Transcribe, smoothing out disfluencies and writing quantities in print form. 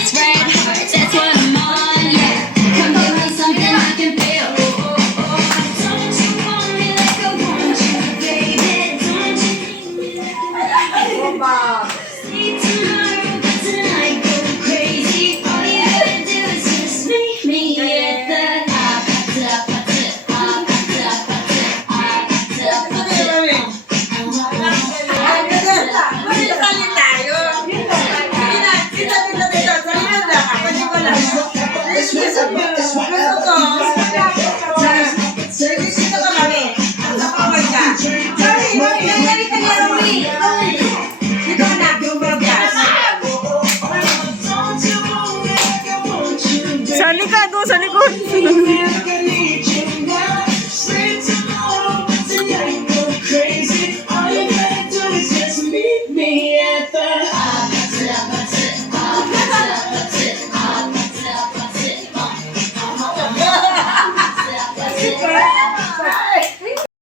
heart's red. That's what I'm on, yeah. Come give me something I can feel. Don't you want me like I want you, baby? Don't you need me like I want you? See tomorrow, but tonight go crazy. All you gotta do is just meet me at the Sa likod, oh, sa likod. Bye.